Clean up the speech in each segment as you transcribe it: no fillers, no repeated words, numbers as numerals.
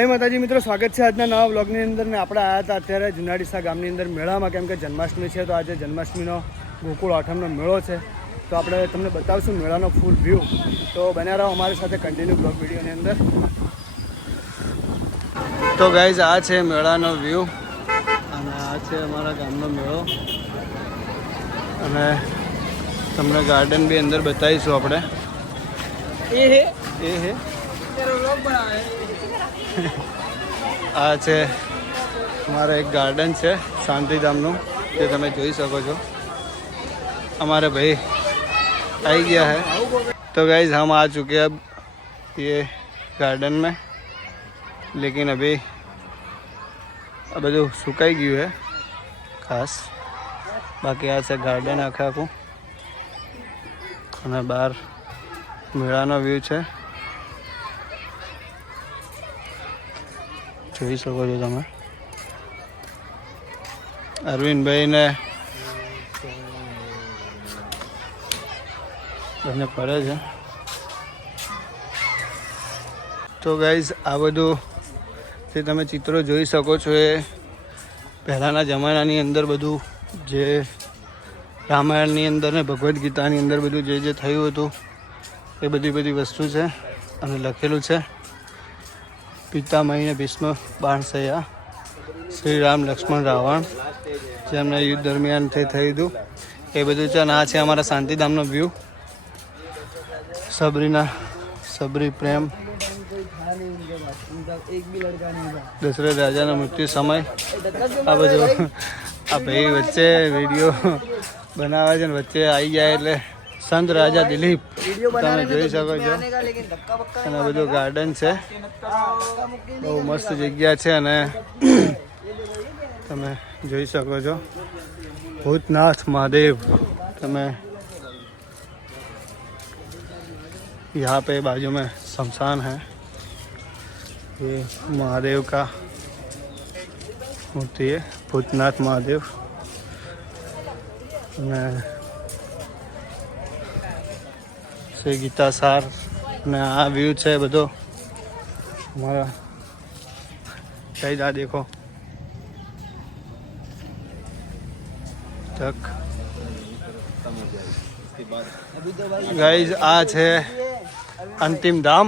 જય માતાજી મિત્રો, સ્વાગત છે આજના નવા વ્લોગની અંદર. ને આપણે આવ્યા હતા અત્યારે જુનાડીસા ગામની અંદર મેળામાં, કેમ કે જન્માષ્ટમી છે. તો આજે જન્માષ્ટમીનો ગોકુળ આઠમનો મેળો છે. તો આપણે તમને બતાવશું મેળાનો ફૂલ વ્યૂ. તો બન્યા રહો અમારી સાથે કન્ટિન્યુ બ્લોગ વિડીયોની અંદર. તો ગાઈઝ, આ છે મેળાનો વ્યૂ અને આ છે અમારા ગામનો મેળો. અને તમને ગાર્ડન બી અંદર બતાવીશું આપણે. આ છે અમારા એક ગાર્ડન છે શાંતિધામનું, જે તમે જોઈ શકો છો. हमारे भाई आई गया है. तो गाइज हम आ चुके हैं अब ये गार्डन में, लेकिन अभी બધું સુકાઈ ગયું है ખાસ. બાકી આ છે ગાર્ડન આખે આખું અને બહાર મેળાનો વ્યૂ છે, જોઈ શકો છો તમે. અરવિંદભાઈને બંને પડે છે. તો ગાઈઝ, આ બધું જે તમે ચિત્રો જોઈ શકો છો એ પહેલાંના જમાનાની અંદર બધું જે રામાયણની અંદર ને ભગવદ્ ગીતાની અંદર બધું જે થયું હતું એ બધી વસ્તુ છે અને લખેલું છે. પિતામહી ને ભીષ્મ બાણસૈયા, શ્રી રામ લક્ષ્મણ રાવણ, જેમને યુદ્ધ દરમિયાન થયું હતું એ બધું છે. અને આ છે અમારા શાંતિધામનો વ્યૂ. સબરી પ્રેમ, દશરથ રાજાના મૃત્યુ સમય, આ બધું આ ભાઈ વચ્ચે વિડીયો બનાવે છે ને વચ્ચે આવી જાય એટલે સંત રાજા દિલીપ તમે જોઈ શકો છો. અને આ બધું ગાર્ડન છે, બહુ મસ્ત જગ્યા છે. અને તમે જોઈ શકો છો ભૂતનાથ મહાદેવ. તમે यहाँ पे बाजू में शमशान है, ये महादेव का मूर्ति है, भूतनाथ महादेव. श्री गीता सार ने आ व्यू है बधो हमारा. शायद आ देखो तक गाइज, आ है अंतिम धाम.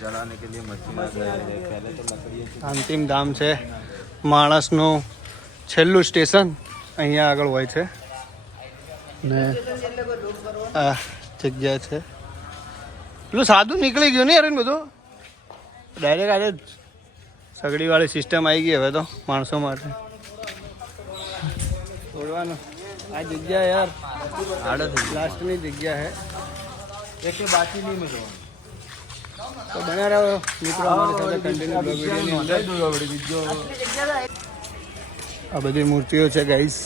जलाने के लिए मशीन पहले तो लकड़ी. अंतिम धाम છે માણસનું છેલ્લું સ્ટેશન અહીંયા આગળ હોય છે. ને આ જગ્યા છે. પેલું સાદું નીકળી ગયું નહીં અરે બધું, ડાયરેક્ટ આજે સગડીવાળી સિસ્ટમ આવી ગઈ હવે તો માણસો માટે છોડવાનું. આ જગ્યા યાર લાસ્ટની જગ્યા છે, एक बाकी नहीं मिलो. તો બના રહ્યો મિત્રો અમારી સાથે કન્ટિન્યુ બ્લોગ વિડીયોની અંદર. આ બધી મૂર્તિઓ છે ગાઈસ.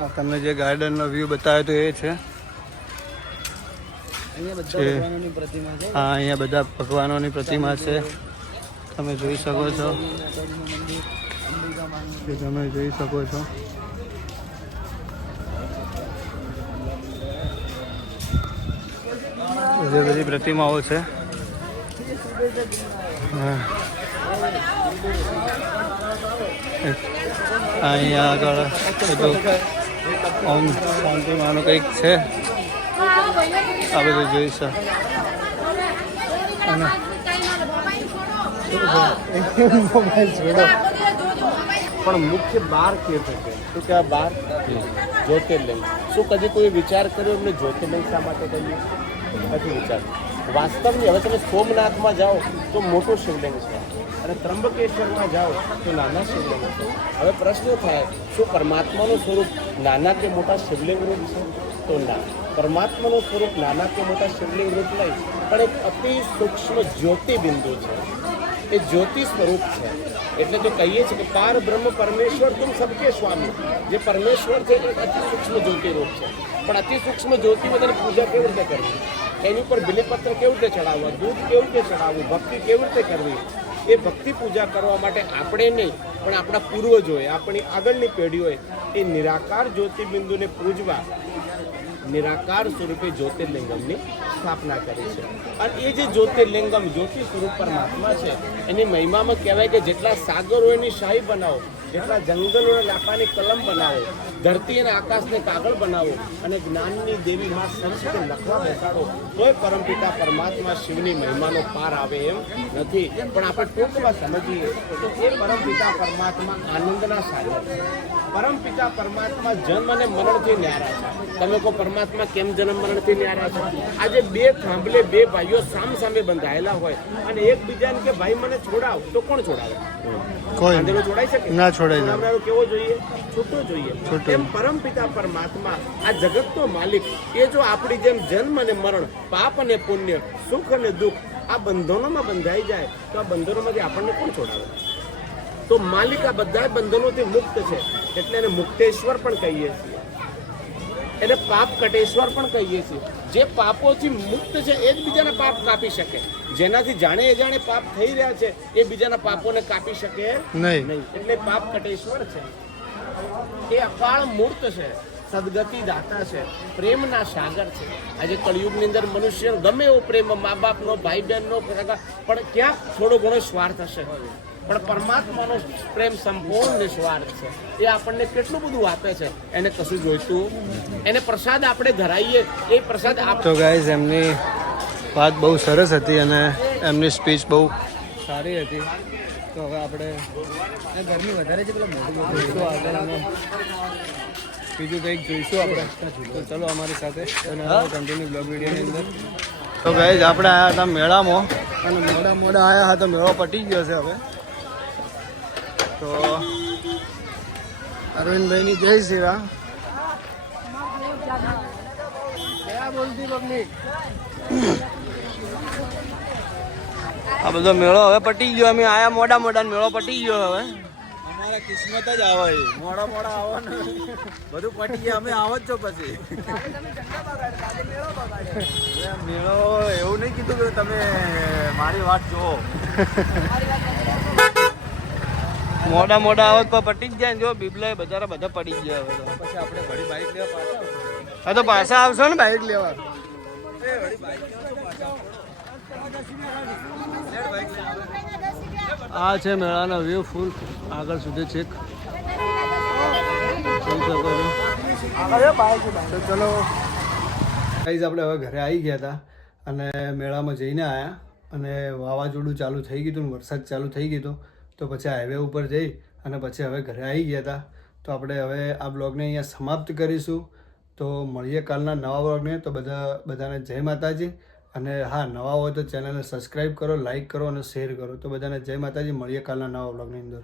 આ તમને જે ગાર્ડનનો વ્યૂ બતાવ્યો તો એ છે. હા, અહીંયા બધા ભગવાનોની પ્રતિમા છે, તમે જોઈ શકો છો. તમે જોઈ શકો છો બધી પ્રતિમાઓ છે. અહીંયા આગળ બધું ઓમ શાંતિ માનું કંઈક છે. આ બધું જોઈ છે. મોબાઈલ છોડો. પણ મુખ્ય બાર કે છે તો કે આ બાર જ્યોતિર્લિંગ. શું કદી કોઈ વિચાર કર્યો એમને જ્યોતિર્લિંગ શા માટે કર્યું? નથી વિચાર. વાસ્તવની હવે તમે સોમનાથમાં જાઓ તો મોટું શિવલિંગ છે અને ત્રંબકેશ્વરમાં જાઓ તો નાના શિવલિંગ છે. હવે પ્રશ્ન થાય, શું પરમાત્માનું સ્વરૂપ નાના કે મોટા શિવલિંગ રૂપ છે? તો ના, પરમાત્માનું સ્વરૂપ નાના કે મોટા શિવલિંગ રૂપ નહીં, પણ એક અતિ સૂક્ષ્મ જ્યોતિબિંદુ છે. એ જ્યોતિ સ્વરૂપ છે. એટલે તો કહીએ છીએ કે પાર બ્રહ્મ પરમેશ્વર તુમ સબકે સ્વામી. જે પરમેશ્વર છે એ અતિ સૂક્ષ્મ જ્યોતિ રૂપ છે. પણ અતિ સૂક્ષ્મ જ્યોતિ બધાની પૂજા કેવી રીતે કરવી, એની ઉપર બિલીપત્ર કેવી રીતે ચડાવવા, દૂધ કેવી રીતે ચડાવવું, ભક્તિ કેવી રીતે કરવી, એ ભક્તિ પૂજા કરવા માટે આપણે નહીં પણ આપણા પૂર્વજોએ, આપણી આગળની પેઢીઓએ એ નિરાકાર જ્યોતિબિંદુને પૂજવા નિરાકાર સ્વરૂપે જ્યોતિર્લિંગમની સ્થાપના કરી છે. અને એ જે જ્યોતિર્લિંગમ જ્યોતિ સ્વરૂપ પરમાત્મા છે એની મહિમામાં કહેવાય કે જેટલા સાગરો એની શાહી બનાવો, જેટલા જંગલો લાકડાની કલમ બનાવો, ધરતી અને આકાશને કાગળ બનાવો અને જ્ઞાનની દેવી માં સંસ્કૃત લખવા બેસાડો તોય પરમપિતા પરમાત્મા શિવની મહિમાનો પાર આવે એમ નથી. પણ આપણે ટૂંકમાં સમજીએ તો એ પરમપિતા પરમાત્મા આનંદના સાગર છે. પરમપિતા પરમાત્મા જન્મ અને મરણથી ન્યારા છે. તમે કહો પરમાત્મા કેમ જન્મ મરણથી ન્યારા છે? આજે બે થાંભલે બે ભાઈઓ સામ સામે બંધાયેલા હોય અને એકબીજાને કે ભાઈ મને છોડાવ તો કોણ છોડાવે? કોઈ આંધળો છોડાઈ શકે? ના છોડાય. છોડાવનારો કેવો જોઈએ? છૂટો જોઈએ. એમ પરમપિતા પરમાત્મા આ જગતનો માલિક એ જો આપણી જેમ જન્મ અને મરણ, પાપ અને પુણ્ય, સુખ અને દુઃખ આ બંધનોમાં બંધાઈ જાય તો આ બંધનોમાંથી આપણને કોણ છોડાવે? તો માલિક આ બધા બંધનોથી મુક્ત છે એટલે એને મુક્તેશ્વર પણ કહીએ છીએ, એને પાપ કટેશ્વર પણ કહીએ છીએ. જે પાપોથી મુક્ત છે એ જ બીજાના પાપ કાપી શકે. જેનાથી જાણે અજાણે પાપ થઈ રહ્યા છે એ બીજાના પાપોને કાપી શકે નહીં. એટલે પાપ કટેશ્વર છે. એ અકાળ મૂર્ત છે, સદગતિ દાતા છે, પ્રેમના સાગર છે. આજે કળિયુગની અંદર મનુષ્ય ગમે એવો પ્રેમ, મા બાપનો, ભાઈ બહેનનો, પણ ક્યાંક થોડો ઘણો સ્વાર્થ હશે. પણ પરમાત્માનો પ્રેમ સંપૂર્ણ નિસ્વાર્થ છે. એ આપણને કેટલું બધું આપે છે, એને કશું જોઈતું. એને પ્રસાદ આપણે ધરાઈએ એ પ્રસાદ તો ગાઈઝ એમની વાત બહુ સરસ હતી અને એમની સ્પીચ બહુ સારી હતી. તો હવે આપણે ગરમી વધારે છે પેલા મોટું આગળ અને બીજું કંઈક જોઈશું આપણે. તો ચલો અમારી સાથે કન્ટિન્યુ બ્લોગ વિડીયોની અંદર. તો ગાઈઝ આપણે આવ્યા હતા મેળામાં અને મોડા આવ્યા હતા. મેળો પટી ગયો છે હવે. તો અરવિંદભાઈની જય સેવા. આ બધો મેળો હવે પટી ગયો. અમે આયા મોડા મેળો પટી ગયો. હવે અમારા કિસ્મત જ આવે મોડા આવો ને બધું પટી ગયા. અમે આવો જ છો પછી મેળો એવું નહીં કીધું કે તમે મારી વાત જુઓ. મોડા આવત પર પટી જ જાય. જો બીબલા બજારા બધા પડી ગયા. હવે પછી આપણે ઘડી બાઈક લેવા પાછા. હા તો પાછા આવશો ને બાઈક લેવા. આ છે મેળાનો વ્યૂ ફૂલ આગળ સુધી છેક જોઈ શકો છો. તો ચલો ગાઈઝ આપણે હવે ઘરે આવી ગયા હતા અને મેળામાં જઈને આવ્યા અને વાવાઝોડું ચાલુ થઈ ગયું, વરસાદ ચાલુ થઈ ગયો. તો પછી હાઈવે ઉપર જઈ અને પછી હવે ઘરે આવી ગયા હતા. તો આપણે હવે આ બ્લોગને અહીંયા સમાપ્ત કરીશું. તો મળીએ કાલના નવા બ્લોગને. તો બધાને જય માતાજી. અને હા, નવા હોય તો ચેનલને સબસ્ક્રાઈબ કરો, લાઈક કરો અને શેર કરો. તો બધાને જય માતાજી. મળીએ કાલના નવા બ્લોગની અંદર.